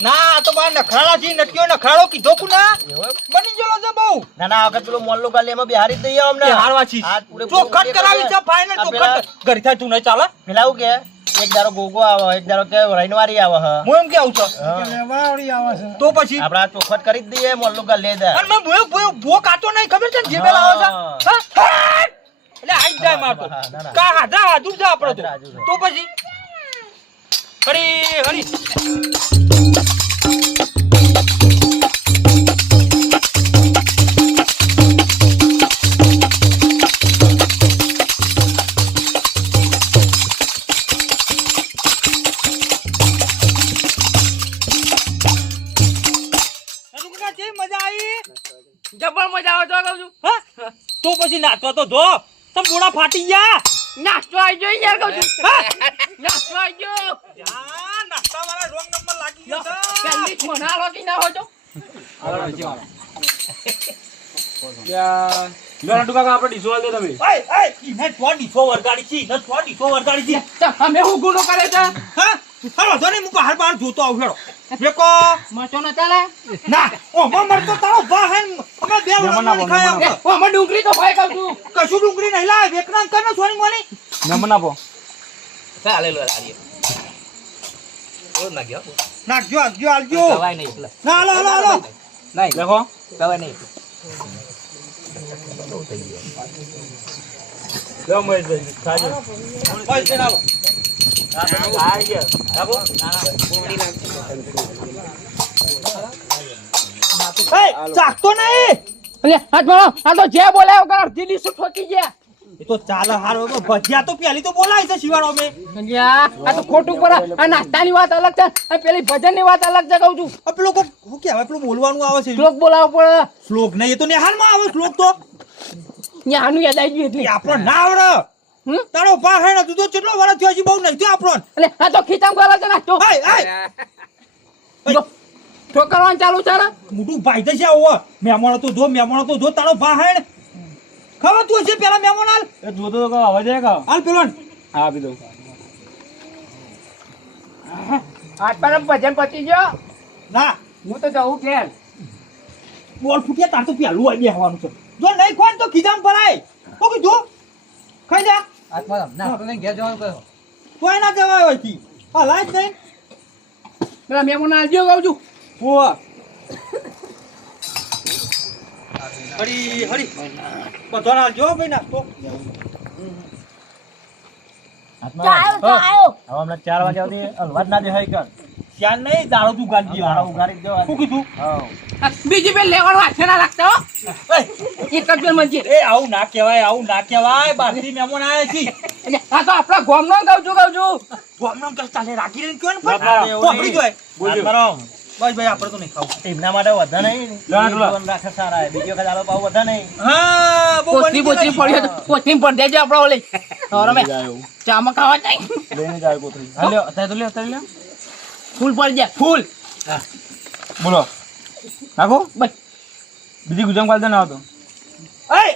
ના તો બા નખરાળા થી નટક્યો નખરાળો કીધો કુ ના એવું એમ? બની ગયો છે બહુ ના ના વખત પેલો મોલ્લો ગાલે એમાં બિહારી જ દઈએ અમને બિહારવા છી. આજ પૂરેપૂરું ચોખટ કરાવી છે ફાઇનલ આ પેલા- ચોખટ ઘર થાય તું નહીં ચાલે પેલા એવું કે એક દારો ગોગો આવે એક દારો કે રૈનવારી આવે હ હું એમ કેવું છું હા. તો પછી આપડા ચોખટ કરી જ દઈએ મોલ્લો ગાલ લે દે અને મેં ભૂવો કાચો નહીં ખબર છે ને જે પેલા આવે છે હા? હા? એટલે આઈ જાય મારતો હા, ના, ના. કા હાજરા હાજર છે આપણે તો હાજરા હાજર. તો પછી હરી હરી મજા આવી જબર મજા આવે તો કહું છું હા તો પછી નાચવા તો જો તમ બોડા ફાટી ગયા નાસ્તો આવી ગયો યાર કહું છું હા નાસ્તો આવી ગયો યા નાસ્તા વાળા રોંગ નંબર લાગી ગયો છે પહેલી જ મનાલો કે ના હોય તો એય ઇને થોડી સો વરગાડી છી ન થોડી સો વરગાડી છી તો અમે હું ગુનો કરે છે હા હાલો ધોની મુ બહાર બહાર જોતો આવ હેડો દેખો મચો ન ચાલે ના ઓ મર તો તારો વાહન અમે બે વરગાડી ખાયા એ, ઓ અમે ડુંગળી તો ભાઈ કહું છું કશું ડુંગળી નહીં લાય વેકરાન કર ને સોની મોની ચાલે લો આલી ઓ ના ગયો નાખજો આલજો આલજો દવાઈ નહીં એટલે ના હાલો હાલો હાલો નહીં દેખો દવાઈ નહીં બસ છે હાલો એય ચાકતો નહીં અલે હાથ મારો આ તો જે બોલાયો કર અડધી ડીશ ઠોકી ગયા એ તો ચાલે હારો ભજીયા તો પેલી તો બોલાય છે શિવાળો મે અલ્યા આ તો ખોટું પર આ નાસ્તાની વાત અલગ છે આ પેલી ભજનની વાત અલગ છે કહું છું આ પેલો કો હું કહેવાય પેલું બોલવાનું આવે છે શ્લોક બોલાવો પડે શ્લોક નહીં એ તો નિહાલમાં આવે શ્લોક તો ન્યાનું યાદ આવી ગયું એટલે એ આપણો ના આવડે હમ? તારો બા હે ને તું તો કેટલો વર્ષ થયો છે બહુ નહીં થયો આપણો એટલે આ તો ખીચામ કરે છે નાસ્તો હાય હાય ઠોકરવાનું ચાલુ છે ને મોટું ભાઈ તો છે આવો મહેમાનો તો જો તારો બા હે ને ખબર તું છે પેલા મહેમાન હાલ જોતો તો અવાજ આવે હાલ પેલો ને. હા પીધો આજ પર ભજન પતી ગયો ના હું તો જવું ઘેર બોલ ફૂટ્યા તાર તો પેલું આવી બેહવાનું છે જો નહીં ખોન તો ખીજામ પડાય તો કીધું ખાઈ જા આત્મા ના તો લઈને ઘેર જવાનું કહો તોય ના જવાય હોય થી હા લાજ નહીં પેલા મેમો ના આવજો કહું છું ઓવા હરી હરી બધો ના જો ભાઈ નાસ્તો આવ્યો હવે હમણાં 4 વાગ્યા સુધી હલવા જ ના દેખાય કર ત્યાં નહીં દાડો તું ગાડી દાડા ઉગાડી દો શું કીધું હા બીજી બેન લેવાનું હાથે ના રાખતા હો એક જ બેન મંજી એ આવું ના કહેવાય બહારથી મહેમાન આવ્યા છે એટલે આ તો આપણા ગોમ નો કહું છું ગોમનામ કસ્તા લે રાખી લઈને કયો ને બાપા, પણ પોપડી જોય હાથ મારો. બસ ભાઈ આપણે તો નહીં ખાવું એમના માટે વધા નહીં જીવન રાખે સારા બીજો વખત આલો પાવ વધા નહીં હા બહુ પોતરી બની પોતરી પડ્યો તો પોતરી પર દેજે આપણો ઓલે રમે ચામાં ખાવા જાય લઈને જાય કોતરી હા લ્યો અત્યારે લ્યો ફૂલ પડી જાય ફૂલ બોલો નાખો બસ બીજી ગુજામ કાલ તો ના આવતો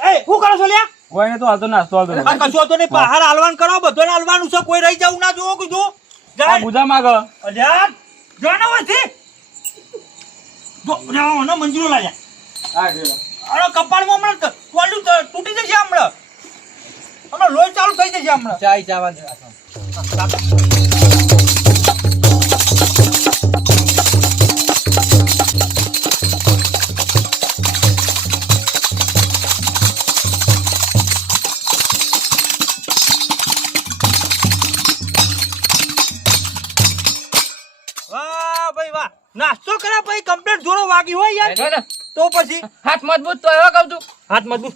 એ શું કરો છો લ્યા કોઈ ને તો હાલતો નાસ્તો હાલતો આ કશો તો નહીં બહાર હાલવાન કરો બધાને હાલવાનું છે કોઈ રહી જવું ના જોવો કીધું જાય ગુજામ માગ અલ્યા જાનો હોયથી જો જાનો મંજૂરો લાયા અરે કપાળમાં હમણાં ટોલું તૂટી જશે હમણાં હમણાં લોહી ચાલુ થઈ જશે હમણાં. ચાય ચાવા દે. વાહ ભાઈ વાહ, નાસ્તો કર્યા પછી કમ્પ્લીટ જોરો વાગી હોય યાર. તો પછી હાથ મજબૂત તો એવા કહું છું. હાથ મજબૂત.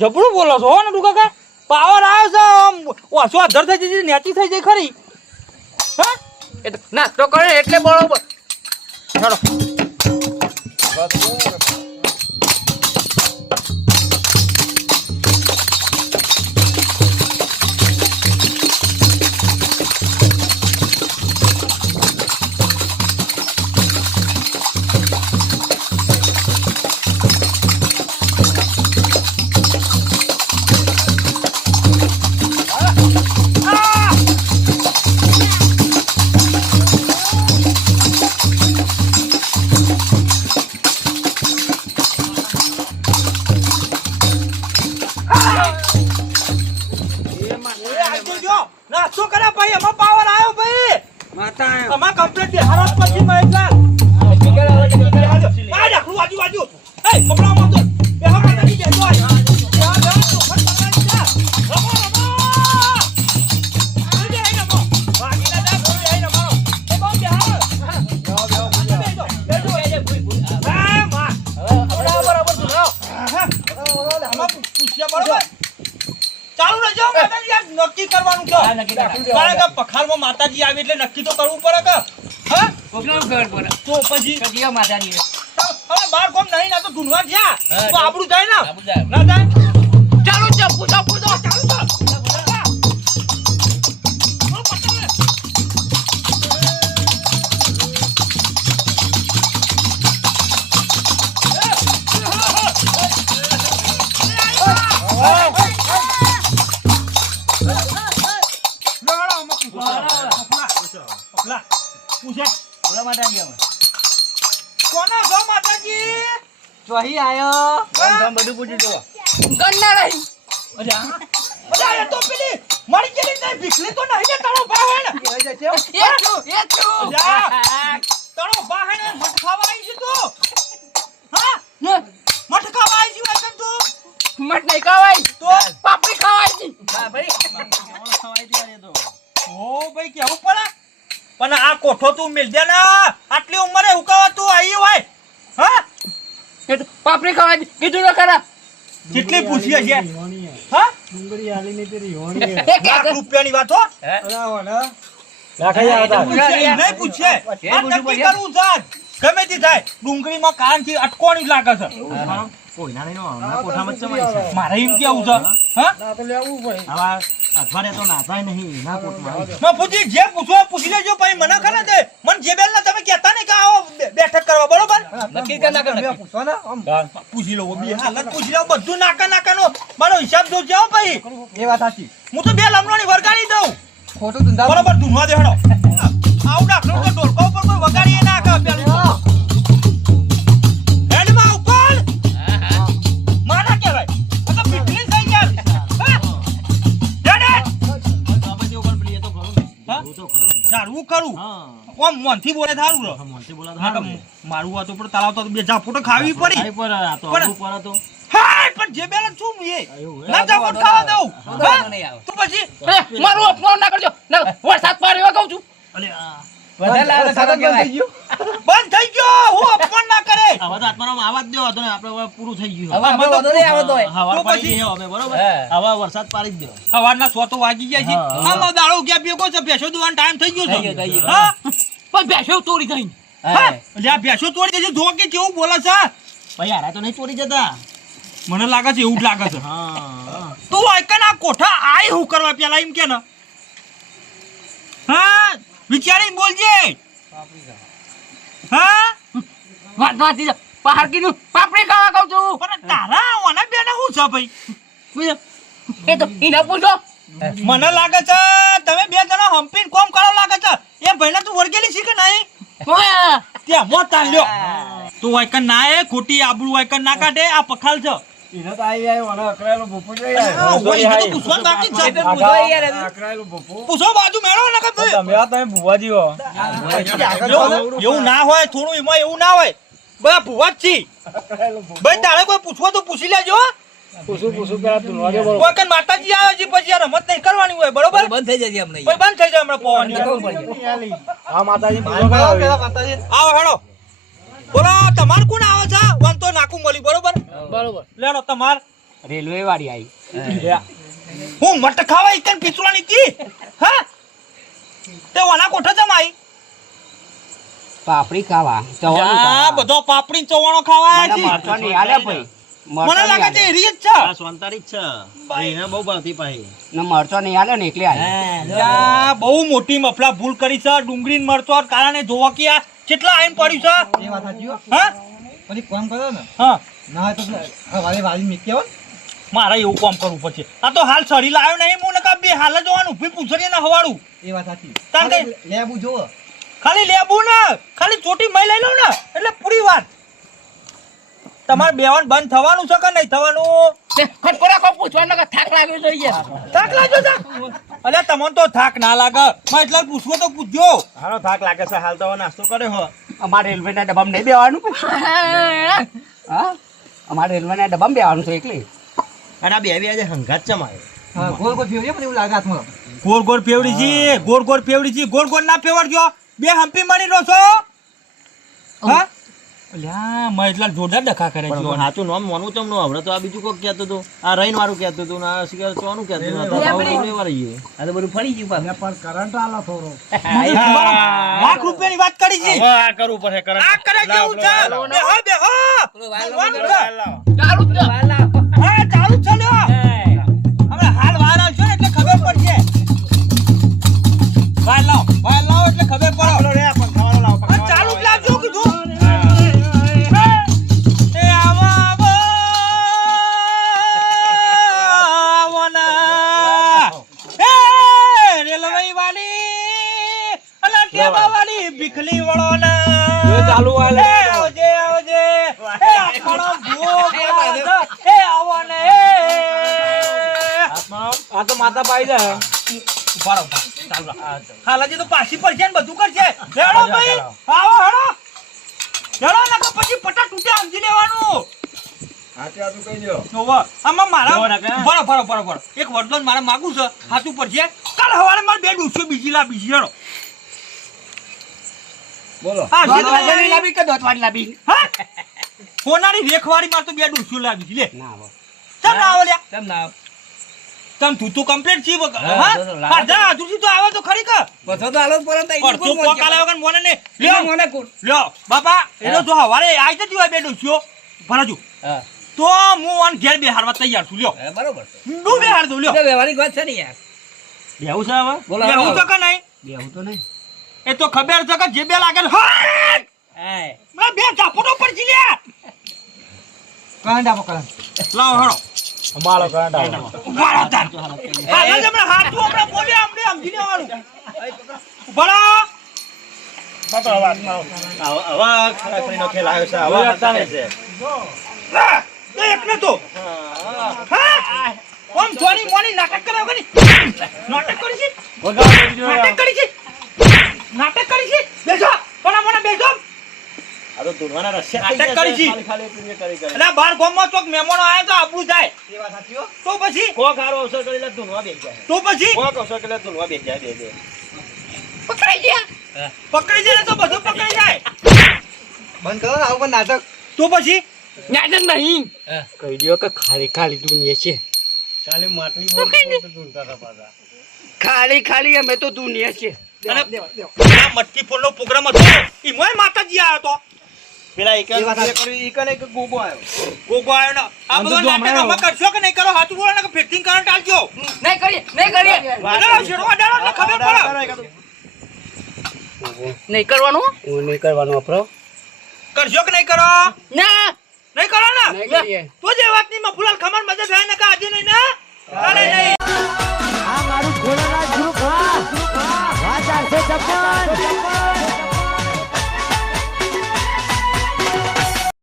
જબરું બોલો છો હો ને તું કાકા. પાવર આવ્યો છે આમ ઓછો અધર થઈ જશે નેચી થઈ જાય ખરી. હા એ તો નાસ્તો કરે એટલે બરોબર. ચાલો નાસ્તો કર્યા ભાઈ એમાં પાવર આવ્યો ભાઈ. આમાં કમ્પ્લીટ બિહાર પછી મહેશલાલ આ ડાકલું વાજુ એ પકડા માં તો બેહો માં નથી બેસો આ બેહો તો ફટ પકડાઈ જા. રમો એ હે નમો વાગી ના જા બોલ હે નમો એ બહુ બેહો હા માં બરાબર સુનાઓ આમાં પૂછ્યા બરાબર ચાલુ રહેજો માતાજી યાર નક્કી કરવાનું છે. કારણ કે પખારમાં માતાજી આવી એટલે નક્કી તો કરવું પડે કે હા કોકનો ખબર પડે. તો પછી કડિયા માતાજી હવે બાર કોમ નહીં ના તો ધૂનવા ગયા તો આપણું જાય ને આબુ જાય. ના જાય ચાલુ છે પૂછો ચાલુ છે પૂછે બોલો માતાજી અમે. કોના છો માતાજી? ચોહી આયો. બધું પૂછ્યું જોવા. ગન્ના રહી. અરે એ તો પેલી મરી ગયેલી નહીં ભીખલી તો નહીં ને તારો ભાવ હે ને એ જશે. એ છું. તારો ભાવ હે ને મઠ ખાવા આવી છે તું હા મઠ ખાવા આવી છે વચન તું મટ નહીં ખવાય તો પાપડી ખવાય છે. ઓ ભાઈ કેવું પડે પણ આ કોઠો તું મિલ દે ને આટલી ઉંમરે ઉકાવા તું આવી હોય હા એ તો પાપડી ખવાય છે. કીધું ન ખરા. કેટલી પૂછીએ છે હા લાખ રૂપિયાની વાત હો નહીં પૂછે આ નક્કી કરવું છે ગમે તે થાય ડુંગળીમાં કાનથી અટકોણી લાગે છે મારે એમ કેવું છે હા મફુજી જે પૂછો પૂછી લેજો ભાઈ મને ખરા દે મને જે બેલ ના તમે કહેતા નહીં કે આવો બેઠક કરવા બરોબર નક્કી કર નાખો. પૂછો ને આમ. પૂછી લો બે હાલત પૂછી લો બધું નાકાનો મારો હિસાબ જોજો હો ભાઈ એ વાત સાચી. હું તો બે લમણોની વરગાડી દઉં ખોટું ધંધા બરોબર ધૂનવા દે હેડો આવું ડાકલો તો ઢોલકા ઉપર કોઈ વગાડીએ ના કે પેલું હેડમાં ઉપર માના કહેવાય આ તો પીટલી થઈ ગયા જાડવું કરું ઓમ મનથી બોલે થારું રો મારું આ તો પણ તલાવ તો બે ઝાપોટો ખાવી પડી હા પણ જે બેલ છું એ ના ઝાપોટ ખાવા દઉં હા? નહીં આવે. તો પછી મારું અપમાન ના કરજો. ના, વરસાદ પાડ્યો એવા કહું છું. અલે વધારે લાગે સારા કહેવાય. થઈ ગયું. બંધ થઈ ગયો હું અપમાન ના કરે પૂરું થઈ ગયું હવે અમે વધુ નહીં આવતો હોય. હવા તો પડી પછી? ગઈ હવે બરોબર હે. હવે વરસાદ પાડી જ દો સવારના 6 તો વાગી ગયા છે હા. આમાં દાડો ગયા ભેગો છે ભેંસો દોવાનો ટાઈમ થઈ ગયો થઈ છે ગયો, થઈ ગયો. હા પણ ભેંસો ચોરી થઈ. હા એટલે આ ભેંસો તોડી દેશે જો કે કેવું બોલે છે ભાઈ હારા તો નહીં ચોરી જતા મને લાગે છે એવું જ લાગે છે હા તું આઈકન આ કોઠા આય હું કરવા પેલા એમ કે ને હા વિચારીને બોલજે હા વાત વાંચી જાઓ. બહાર કીધું પાપડી ખાવા કહું છું. પણ તારા ઓના બેને શું છે ભાઈ એ તો એને પૂછો. મને લાગે છે તમે બે જણા હંપીને કોમ કરો લાગે છે એ ભાઈને તું વળગેલી છે કે નહીં ઓય. ત્યાં મોત તાલ્યો તું વાયકન ના એ ખોટી આબરૂ વાયકન ના કાઢે આ પખાલ છે એને તો આઈ આવ્યો અને અકળાયેલો ભૂપો જોઈ હા, ઓય, એને તો પૂછવાનું બાકી જ છે. અકળાયેલો ભૂપો પૂછો બાજુ મેળો ને કે ભાઈ. તમે આ તમે ભુવાજી હો એવું ના હોય, થોડું એમાં એવું ના હોય. બધા ભૂવા જ છી. ભાઈ તારે કોઈ પૂછવો તો પૂછી લેજો. પૂછું પેલા તુલવા દે કોઈ કન માતાજી આવે છે પછી આ રમત નહીં કરવાની હોય, બરોબર? બંધ થઈ જશે હમણાં ભાઈ બંધ થઈ જાય હમણાં પવાની. હા માતાજી ભાઈ ભાઈ પેલા માતાજી આવો હેડો. બોલો તમાર કોણ આવે છે? વન તો નાખું મળી, બરોબર? બરોબર લેડો તમાર. રેલવે વાળી આવી હું મટ ખાવા એકન પીછુડાની કી. હા? તે ઓના કોઠે જમ આવી. પાપડી ખાવા આ બધો પાપડી ચવાણો ખાવા આવ્યા છે. મરચો નહીં આલે ભાઈ મને લાગે છે એ રીત છે. આ સ્વંતારી જ છે એને બહુ ભાવતી પાહી મરચો નહીં આલે ને એટલે આલે આ બહુ મોટી મફલા ભૂલ કરી છે. ડુંગળી ને મરચો કારણે જોવા કે આ કેટલા આઈન પડ્યું છે. એ વાત સાચી હો. હા? પછી કામ કરો ને હા. ના હોય તો વાલી વાલી મીકી આવો ને. મારે એવું કામ કરવું પડશે. આ તો હાલ સરી લાવ્યો નહીં, હું નકા બે હાલ જ જોવાનું ઉભી પૂછડીએ ના હવાડું. એ વાત સાચી તાન કઈ? લેબુ જોવો ખાલી લેબુ ને ખાલી ચોટી મય લઈ લઉં ને એટલે પૂરી વાત. તમારે બેવાન બંધ થવાનું છે કે નહીં થવાનું? ખટકો રાખો પૂછવાનું કે થાક લાગ્યો જોઈએ થાક લાગ્યો છે? અલ્યા તમને તો થાક ના લાગે. મેં એટલે પૂછવો તો પૂછજો. હારો થાક લાગે છે હાલ તો નાસ્તો કર્યો હો અમારે રેલવે ના ડબ્બામાં નહીં બેવાનું હા અમારે રેલવે ના ડબ્બામાં બેવાનું છે એકલી અને આ બે આજે હંગાત છે મારે હા ગોળ ગોળ ફેરવીએ પણ એવું લાગે હાથમાં ગોળ ગોળ ફેવડી છે, ગોળ ગોળ ફેવડી છે. ગોળ ગોળ ના ફેવડજો. બે હંપી મળી રહો છો. હા? અલ્યા મેં એટલા જોરદાર ડખા કરે છે. સાચું નામ મોનું ચમ નો હમણાં તો આ બીજું કોક કહેતું હતું આ રઈન વાળું કહેતું હતું ને આ શિકાર ચોનું કહેતું હતું આ તો બધું ફરી ગયું પણ કરંટ આલો થોડો લાખ રૂપિયાની વાત કરી છે. આ કરવું પડે કરંટ. આ કરે કેવું છે? બેહો બેહો. બોલવાનું છે. ચાલુ જ હા ચાલુ જ છે લ્યો. હવે હાલ વાર આવશે ને એટલે ખબર પડશે. વાર લાવો એટલે ખબર પડે. રે પણ ખાવાનો લાવો હા, ચાલુ જ લાવજો કીધું. એ આવો આવો આવો ના. એ રેલવે વાળી અને ટેબા વાળી ભીખલી વળો ના. ચાલુ હાલે. એ આવજે આવજે. એ આપણો ભૂખ એ આવો ને. આ તો માતા પાઈ જાય ઉભારો ચાલો. હાલાજી તો પાછી પડશે ને બધું કરશે. હેડો ભાઈ આવો હેડો. હેડો નકર પછી પટા તૂટે સમજી લેવાનું. જોવો, આમાં મારા જોવો નકર. બરો. એક વરદાન મારે માગું છે, સાચું પડશે. કાલ સવારે મારે બે ડૂસો બીજી લાવી હેડો. બોલો હા, દોતવાળી લાવી કે દોતવાળી લાવી હા? સોનાની રેખવાળી મારે તો બે ડૂસો લાવી છે. લે ના આવો ચમ ના આવો લ્યા. કેમ ના તમ તું તો કમ્પ્લીટ છી હા પાછા હજુથી તો આવે તો ખરી કે પછો તો આલો પરત પરસો પોક આલે વગર મોને ને લ્યો મને કોણ લ્યો બાપા એનો જો હવારે આઈ જતી હોય બે ડોસ્યો ભરાજુ હા તો હું આન ઘેર બેહારવા તૈયાર છું. લ્યો બરોબર નું બેહાર દઉં. લ્યો વ્યવહારિક વાત છે ને યાર બેવું છે હવે બોલો બેહું તો કે નહીં? બેહું તો નહીં એ તો ખબર છે કે જે બે લાગે ને હાય હાય મને બે ઝાપટો પડજી લ્યા. કરંટ આપો કરંટ લાવો હેડો અમારો કરંટ આવે ઉભા રહો તાર. હા લઈ જમણે હાથું આપણે બોલ્યા આપણે સમજી લેવાનું. ઉભા રહો. હવે ખરાખરીનો ખેલ આવ્યો છે હવે હતાને છે ના, તો એકને તો હા ઓમ થોડી મોની નાટક કરાવ કે નહીં? નાટક કરી છે નાટક કરી છે. બેસો કોના મોને બેસો. આ તો ધૂળવાના રસ્યા નાટક કરી છે. ખાલી પૂરી કરી એટલે બાર ગામમાં ચોક મહેમાનો આયા તો આબરૂ જાય. એ વાત સાચી હો. તો પછી કોક હારો અવસર કરી લે ધૂળવા બેસી જાય તો પછી કોક અવસર કરી લે ધૂળવા બેસી જાય બે પકડાઈ ગયા પકડી જાય તો બધું પકડી જાય. બંધ કરો ને આવું પણ નાટક તો પછી નાટક નહીં કહી દો કે ખાલી ખાલી દુનિયા છે ખાલી માટલી ધૂળતા હતા પાછા ખાલી ખાલી અમે તો દુનિયા છે અને આ મટકી ફોડનો પ્રોગ્રામ હતો ઈમોય માતાજી આવ્યો તો પેલા એક એ વાત સાચી. કર્યું ઈ કને એક ગોગો આવ્યો ગોગો આવ્યો ને આ બધો નાટક અમે કરશો કે નહીં કરો? હાથું બોલો ને કે ફિટિંગ કરંટ આલજો. નહીં કરીએ અરે શેરવા ડાળો એટલે ખબર પડે. નહીં કરવાનું હું નહીં કરવાનું વાપરો કરશો કે નહીં કરો? ના નહીં કરો ને નહીં કરીએ તો જે વાતની મફુલાલ ખમણ મદદ થાય ને કે આજે નહીં ને